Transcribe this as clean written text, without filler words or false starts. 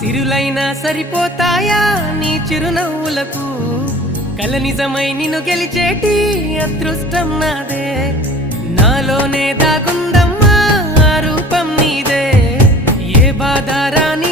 సిరులైనా సరిపోతాయా నీ చిరునవ్వులకు కల నిజమై నిన్ను గెలిచేటి అదృష్టం నాదే నాలోనే దాగుందమ్మా ఆ రూపం నీదే ఏ బాధ రాని